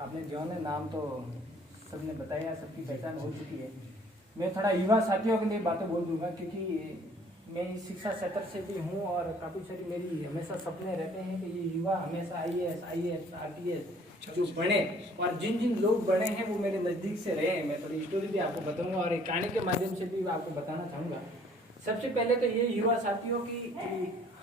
आपने जो है नाम तो सबने बताया, सबकी पहचान हो चुकी है। मैं थोड़ा युवा साथियों के लिए बातें बोल दूंगा, क्योंकि मैं इस शिक्षा क्षेत्र से भी हूँ और काफ़ी सारी मेरी हमेशा सपने रहते हैं कि ये युवा हमेशा IAS RTS जो बने, और जिन जिन लोग बने हैं वो मेरे नज़दीक से रहे हैं। मैं थोड़ी स्टोरी भी आपको बताऊंगा और एक कहानी के माध्यम से भी आपको बताना चाहूँगा। सबसे पहले तो ये युवा साथियों की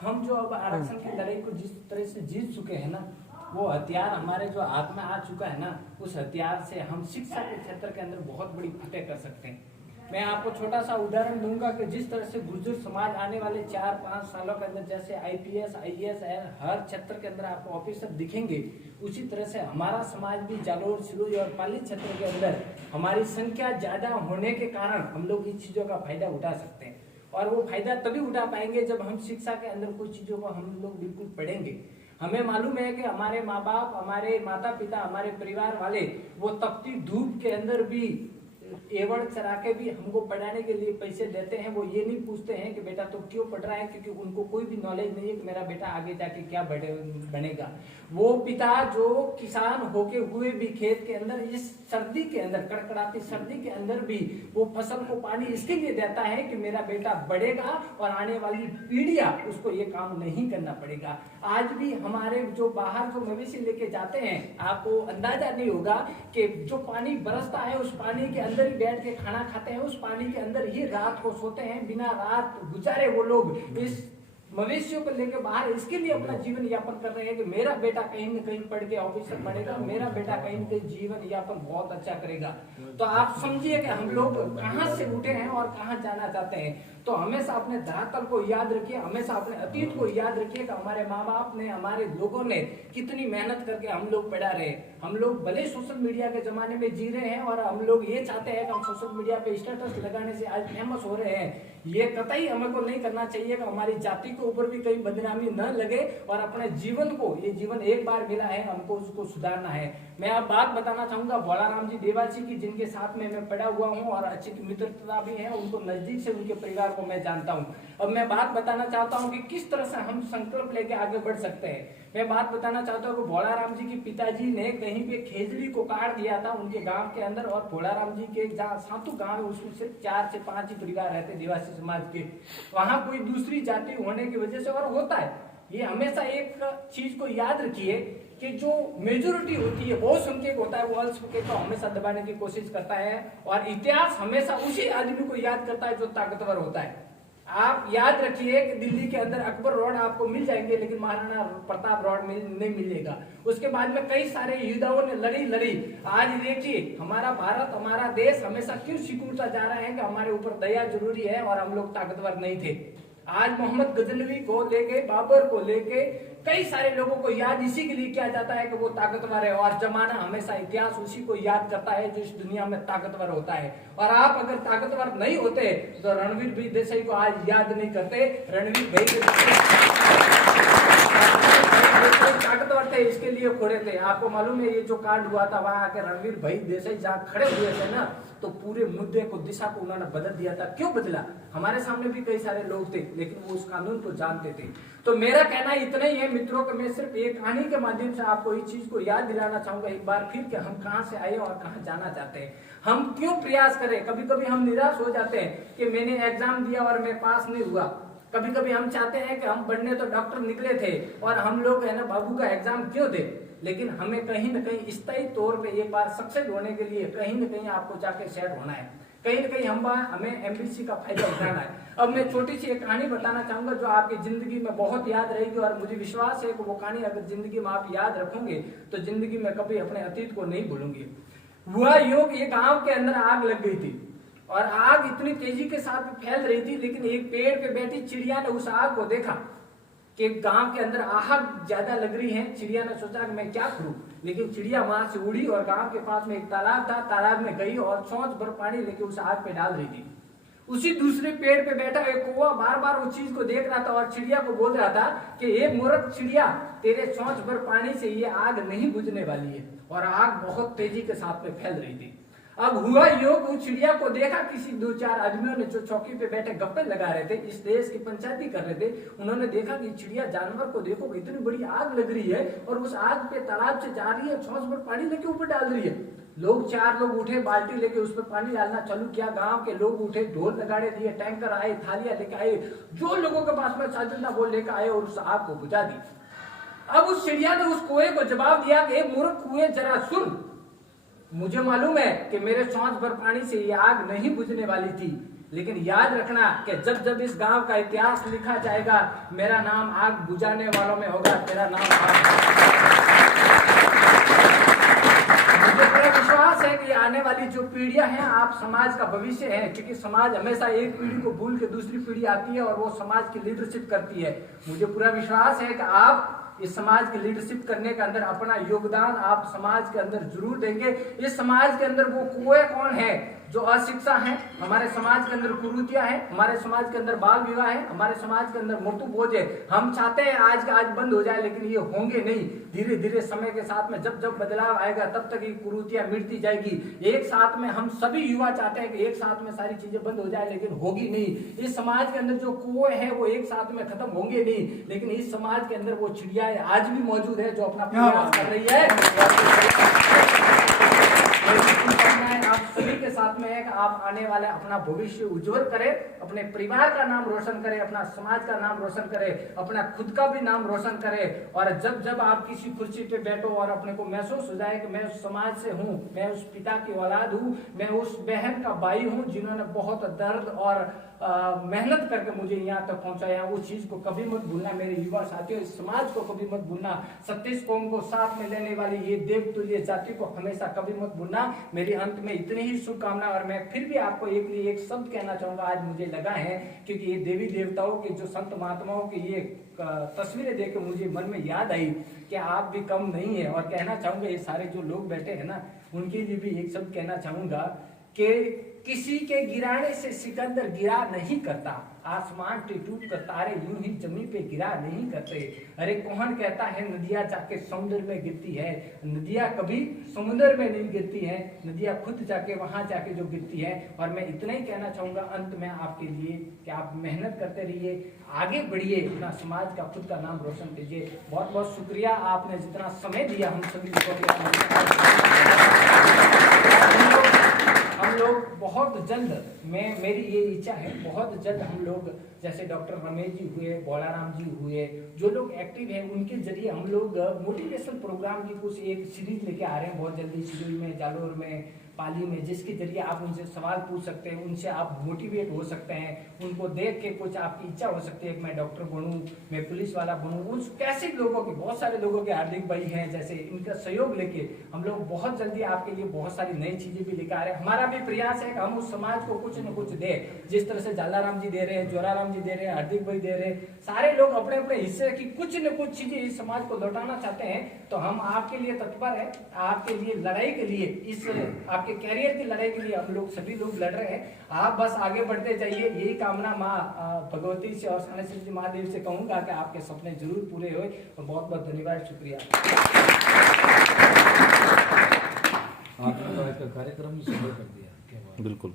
हम जो अब आरक्षण की लड़ाई को जिस तरह से जीत चुके हैं ना, वो हथियार हमारे जो हाथ में आ चुका है ना, उस हथियार से हम शिक्षा के क्षेत्र के अंदर बहुत बड़ी फतेह कर सकते हैं। मैं आपको छोटा सा उदाहरण दूंगा कि जिस तरह से गुर्जर समाज आने वाले 4-5 सालों के अंदर जैसे IPS IAS हर क्षेत्र के अंदर आपको ऑफिसर दिखेंगे, उसी तरह से हमारा समाज भी जालोर सिरोही और पाली क्षेत्र के अंदर हमारी संख्या ज्यादा होने के कारण हम लोग इन चीजों का फायदा उठा सकते हैं। और वो फायदा तभी उठा पाएंगे जब हम शिक्षा के अंदर कुछ चीजों को हम लोग बिल्कुल पढ़ेंगे। हमें मालूम है कि हमारे माँ बाप, हमारे माता पिता, हमारे परिवार वाले वो तपती धूप के अंदर भी एवड़ चरा के भी हमको पढ़ाने के लिए पैसे देते हैं। वो ये नहीं पूछते हैं कि बेटा तो क्यों पढ़ रहा है, क्योंकि उनको कोई भी नॉलेज नहीं है कि मेरा बेटा आगे जाके क्या बनेगा। वो पिता जो किसान होके हुए भी खेत के अंदर इस सर्दी के अंदर, कड़कड़ाती सर्दी के अंदर भी वो फसल को पानी इसके लिए देता है कि मेरा बेटा बढ़ेगा और आने वाली पीढ़ियां उसको ये काम नहीं करना पड़ेगा। आज भी हमारे जो बाहर जो मवेशी लेके जाते हैं, आपको अंदाजा नहीं होगा कि जो पानी बरसता है उस पानी के अंदर ही बैठ के खाना खाते हैं, उस पानी के अंदर ही रात को सोते हैं। बिना रात गुजारे वो लोग इस मवेशियों को लेकर बाहर इसके लिए अपना जीवन यापन कर रहे हैं कि मेरा बेटा कहीं न कहीं पढ़ के ऑफिसर बनेगा, मेरा बेटा कहीं न कहीं जीवन यापन बहुत अच्छा करेगा। तो आप समझिए कि हम लोग कहां से उठे हैं और कहां जाना चाहते हैं। तो हमेशा अपने धरातल को याद रखिए, हमेशा अपने अतीत को याद रखिए कि हमारे माँ बाप ने, हमारे लोगों ने कितनी मेहनत करके हम लोग पढ़ा रहे। हम लोग भले सोशल मीडिया के जमाने में जी रहे हैं और हम लोग ये चाहते हैं कि हम सोशल मीडिया पे स्टेटस लगाने से आज फेमस हो रहे हैं। ये कतई हमें को नहीं करना चाहिए कि हमारी जाति के ऊपर भी कहीं बदनामी न लगे, और अपने जीवन को, ये जीवन एक बार मिला है, हमको उसको सुधारना है। मैं अब बात बताना चाहूंगा भोलाराम जी देवासी की, जिनके साथ में मैं पढ़ा हुआ हूँ और अच्छी मित्रता भी है, उनको नजदीक से उनके परिवार को मैं जानता हूँ। अब मैं बात बताना चाहता हूँ कि किस तरह से हम संकल्प लेके आगे बढ़ सकते हैं। मैं बात बताना चाहता हूँ कि भोलाराम जी की पिताजी ने कहीं पे खेजड़ी को काट दिया था उनके गांव के अंदर, और भोलाराम जी के जहाँ सातु गांव है उसमें सिर्फ 4 से 5 ही परिवार रहते देवासी समाज के। वहां कोई दूसरी जाति होने की वजह से, और होता है ये, हमेशा एक चीज को याद रखिए कि जो मेजोरिटी होती है, बहुसंख्यक होता है, वो अल्पसंख्यक को हमेशा दबाने की कोशिश करता है, और इतिहास हमेशा उसी आदमी को याद करता है जो ताकतवर होता है। आप याद रखिए कि दिल्ली के अंदर अकबर रोड आपको मिल जाएंगे, लेकिन महाराणा प्रताप रोड नहीं मिलेगा। उसके बाद में कई सारे युद्धाओं ने लड़ी। आज देखिए हमारा भारत, हमारा देश हमेशा क्यों सिकुड़ता जा रहा है कि हमारे ऊपर दया जरूरी है और हम लोग ताकतवर नहीं थे। आज मोहम्मद गजनवी को लेके, बाबर को लेके कई सारे लोगों को याद इसी के लिए किया जाता है कि वो ताकतवर है, और जमाना हमेशा इतिहास उसी को याद करता है जो इस दुनिया में ताकतवर होता है। और आप अगर ताकतवर नहीं होते तो रणवीर भाई देसाई को आज याद नहीं करते। रणवीर भाई ताकतवर थे, इसके लिए खोड़े थे। आपको मालूम है ये जो कांड हुआ था, वहां आके रणवीर भाई देसाई जहाँ खड़े हुए थे ना, तो पूरे मुद्दे को, दिशा को उन्होंने बदल दिया था। क्यों बदला? हमारे सामने भी कई सारे लोग थे, लेकिन वो उस कानून को जानते थे। तो मेरा कहना इतना ही है मित्रों कि मैं सिर्फ एक कहानी के माध्यम से आपको इस चीज को याद दिलाना चाहूंगा एक बार फिर कि हम कहाँ से आए और कहाँ जाना चाहते हैं। हम क्यों प्रयास करें? कभी कभी हम निराश हो जाते हैं कि मैंने एग्जाम दिया और मैं पास नहीं हुआ। कभी कभी हम चाहते हैं कि हम बनने तो डॉक्टर निकले थे और हम लोग है ना बाबू का एग्जाम क्यों दे। लेकिन हमें कहीं न कहीं स्थायी तौर पे एक बार सक्सेस होने के लिए कहीं न कहीं आपको जाके सेट होना है, कहीं न कहीं हमें एमबीसी का फायदा उठाना है। अब मैं छोटी सी एक कहानी बताना चाहूंगा जो आपकी जिंदगी में बहुत याद रहेगी, और मुझे विश्वास है कि वो कहानी अगर जिंदगी में आप याद रखोगे तो जिंदगी में कभी अपने अतीत को नहीं भूलूंगी। हुआ योग, ये गांव के अंदर आग लग गई थी और आग इतनी तेजी के साथ फैल रही थी, लेकिन एक पेड़ पे बैठी चिड़िया ने उस आग को देखा कि गांव के अंदर आग ज्यादा लग रही है। चिड़िया ने सोचा कि मैं क्या करूं, लेकिन चिड़िया वहां से उड़ी और गांव के पास में एक तालाब था, तालाब में गई और चोंच भर पानी लेके उस आग पे डाल रही थी। उसी दूसरे पेड़ पे बैठा एक कौवा बार बार उस चीज को देख रहा था और चिड़िया को बोल रहा था कि ये मूर्ख चिड़िया, तेरे चोंच भर पानी से ये आग नहीं बुझने वाली है। और आग बहुत तेजी के साथ में फैल रही थी। अब हुआ योग, उस चिड़िया को देखा किसी 2-4 आदमियों ने जो चौकी पे बैठे गप्पे लगा रहे थे, इस देश की पंचायती कर रहे थे, उन्होंने देखा कि चिड़िया जानवर को देखो इतनी बड़ी आग लग रही है और उस आग पे तालाब से जा रही है, छौस भर पानी लेके ऊपर डाल रही है। लोग 4 लोग उठे, बाल्टी लेके उस पर पानी डालना चालू किया। गांव के लोग उठे, ढोल नगाड़े दिए, टैंकर आए, थालियां लेके आए, जो लोगों के पास में चादर वो लेकर आए और उस आग को बुझा दी। अब उस चिड़िया ने उस कुएं को जवाब दिया कि मूर्ख कुएं जरा सुन, मुझे मालूम है कि मेरे सांस भर पानी से ये आग नहीं बुझने वाली थी, लेकिन याद रखना कि जब जब इस गांव का इतिहास लिखा जाएगा मेरा नाम आग बुझाने वालों में होगा, तेरा नाम मुझे पूरा विश्वास है कि आने वाली जो पीढ़ियां हैं आप समाज का भविष्य है, क्योंकि समाज हमेशा एक पीढ़ी को भूल के दूसरी पीढ़ी आती है और वो समाज की लीडरशिप करती है। मुझे पूरा विश्वास है कि आप इस समाज की लीडरशिप करने के अंदर अपना योगदान आप समाज के अंदर जरूर देंगे। इस समाज के अंदर वो कुएं कौन है जो अशिक्षा है, हमारे समाज के अंदर कुरीतियां है, हमारे समाज के अंदर बाल विवाह है, हमारे समाज के अंदर मृत्यु भोज है। हम चाहते हैं आज का आज बंद हो जाए, लेकिन ये होंगे नहीं। धीरे धीरे समय के साथ में जब जब बदलाव आएगा तब तक ये कुरीतियां मिटती जाएगी। एक साथ में हम सभी युवा चाहते हैं कि एक साथ में सारी चीजें बंद हो जाए, लेकिन होगी नहीं। इस समाज के अंदर जो कुएं है वो एक साथ में खत्म होंगे नहीं, लेकिन इस समाज के अंदर वो चिड़िया आज भी मौजूद है जो अपना प्रयास कर रही है। आप सभी के साथ में है कि आप आने वाले अपना भविष्य उज्जवल करें, अपने परिवार का नाम रोशन करें, अपना समाज का नाम रोशन करें, अपना खुद का भी नाम रोशन करें। और जब जब आप किसी कुर्सी पे बैठो और अपने को महसूस हो जाए कि मैं उस समाज से हूँ, मैं उस पिता की औलाद हूँ, मैं उस बहन का भाई हूँ जिन्होंने बहुत दर्द और मेहनत करके मुझे यहाँ तक पहुंचाया, उस चीज को कभी मत भूलना मेरे युवा साथियों। इस समाज को कभी मत भूलना, 36 कौम को साथ में लेने वाली ये देवतुल्य जाति को हमेशा कभी मत भूलना। मेरी अंत में इतनी ही शुभकामना, और मैं फिर भी आपको एक शब्द कहना चाहूंगा। आज मुझे लगा है क्योंकि ये देवी देवताओं के जो संत महात्माओं की ये तस्वीरें देख के मुझे मन में याद आई कि आप भी कम नहीं है। और कहना चाहूंगा ये सारे जो लोग बैठे हैं ना, उनके लिए भी एक शब्द कहना चाहूंगा कि किसी के गिराने से सिकंदर गिरा नहीं करता, आसमान से टूट कर तारे यूं ही जमीन पे गिरा नहीं करते। अरे कौन कहता है नदियां जाके समुद्र में गिरती है, नदियां कभी समुद्र में नहीं गिरती है, नदियां खुद जाके वहां जाके जो गिरती है। और मैं इतना ही कहना चाहूंगा अंत में आपके लिए कि आप मेहनत करते रहिए, आगे बढ़िए, अपना समाज का खुद का नाम रोशन कीजिए। बहुत बहुत शुक्रिया आपने जितना समय दिया हम सभी लोगों के। हम लोग बहुत जल्द, मेरी ये इच्छा है बहुत जल्द हम लोग जैसे डॉक्टर रमेश जी हुए, बोलाराम जी हुए, जो लोग एक्टिव हैं, उनके जरिए हम लोग मोटिवेशनल प्रोग्राम की कुछ एक सीरीज लेके आ रहे हैं बहुत जल्दी, सिरोही में, जालोर में, पाली में, जिसके जरिए आप उनसे सवाल पूछ सकते हैं, उनसे आप मोटिवेट हो सकते हैं, उनको देख के कुछ आपकी इच्छा हो सकती है कि मैं डॉक्टर बनूं, मैं पुलिस वाला बनूं। उस कैसे लोगों के, बहुत सारे लोगों के हार्दिक भाई हैं जैसे, इनका सहयोग लेके हम लोग बहुत जल्दी आपके लिए बहुत सारी नई चीजें भी लेकर आ रहे हैं। हमारा भी प्रयास है कि हम उस समाज को कुछ न कुछ दे, जिस तरह से जालाराम जी दे रहे हैं, जोराराम जी दे रहे हैं, हार्दिक भाई दे रहे हैं, सारे लोग अपने अपने हिस्से की कुछ न कुछ चीजें इस समाज को लौटाना चाहते हैं। तो हम आपके लिए तत्पर है, आपके लिए लड़ाई के लिए, इस आपके कैरियर की लड़ाई के लिए हम लोग सभी लोग लड़ रहे हैं। आप बस आगे बढ़ते जाइए, यही कामना माँ भगवती से और सानेश्वर जी महादेव से कहूंगा कि आपके सपने जरूर पूरे होए। और बहुत बहुत धन्यवाद, शुक्रिया। आपने कार्यक्रम शुरू कर दिया। बिल्कुल,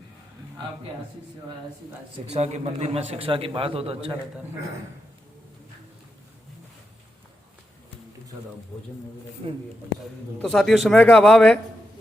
आपके आशीष से और आशीर्वाद। शिक्षा के मंदिर में शिक्षा की बात हो तो अच्छा रहता है। तो साथियों समय का अभाव है,